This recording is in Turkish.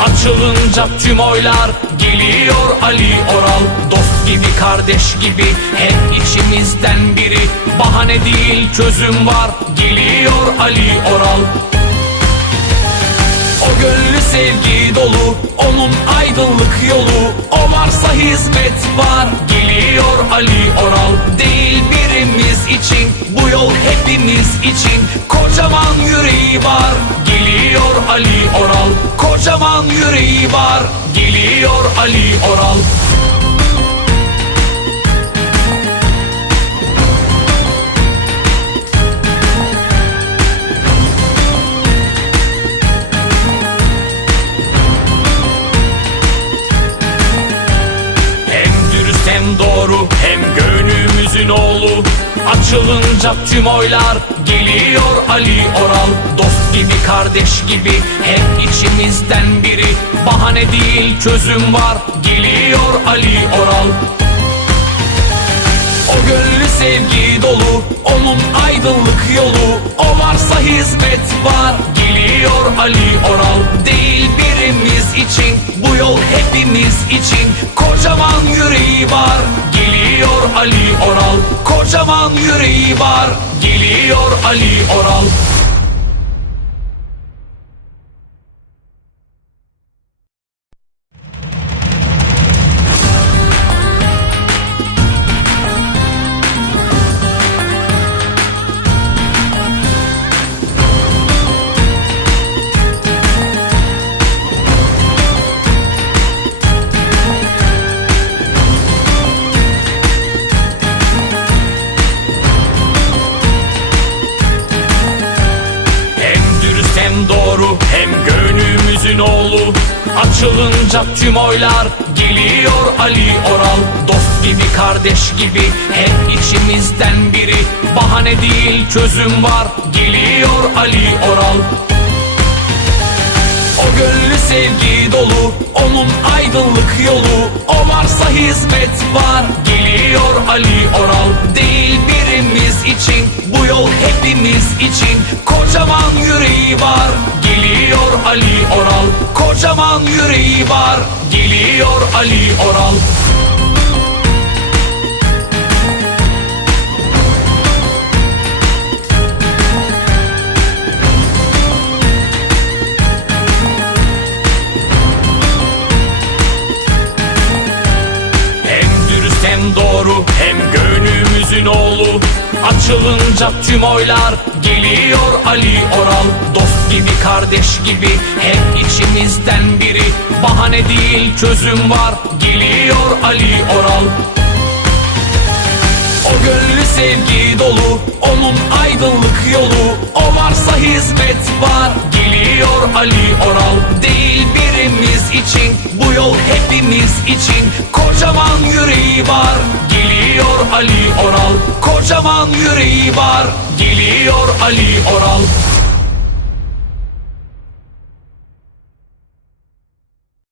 Açılınca tüm oylar geliyor Ali Oral. Dost gibi kardeş gibi hep içimizden biri. Bahane değil çözüm var geliyor Ali Oral. O gönlü sevgi dolu Onun aydınlık yolu. O varsa hizmet var Geliyor Ali Oral için Bu yol hepimiz için. Kocaman yüreği var Geliyor Ali Oral. Kocaman yüreği var Geliyor Ali Oral gönlümüzün oğlu. Açılınca tüm oylar geliyor Ali Oral. Dost gibi kardeş gibi hep içimizden biri. Bahane değil çözüm var. Geliyor Ali Oral. O gönlü sevgi dolu. Onun aydınlık yolu. O varsa hizmet var Bu yol hepimiz için Kocaman yüreği var. Geliyor Ali Oral Kocaman yüreği var. Geliyor Ali Oral Açılınca tüm oylar geliyor Ali Oral. Dost gibi kardeş gibi hep içimizden biri. Bahane değil çözüm var. Geliyor Ali Oral. O gönlü sevgi dolu Onun aydınlık yolu. O varsa hizmet var Geliyor Ali Oral. Değil için Bu yol hepimiz için. Kocaman yüreği var Geliyor Ali Oral. Kocaman yüreği var Geliyor Ali Oral. Hem doğru hem gönlümüzün oğlu Açılınca tüm oylar geliyor Ali Oral. Dost gibi kardeş gibi hep içimizden biri. Bahane değil çözüm var. Geliyor Ali Oral. O gönlü sevgi dolu Onun aydınlık yolu. O varsa hizmet var. Geliyor Ali Bu yol hepimiz için. Kocaman yüreği var Geliyor Ali Oral. Kocaman yüreği var Geliyor Ali Oral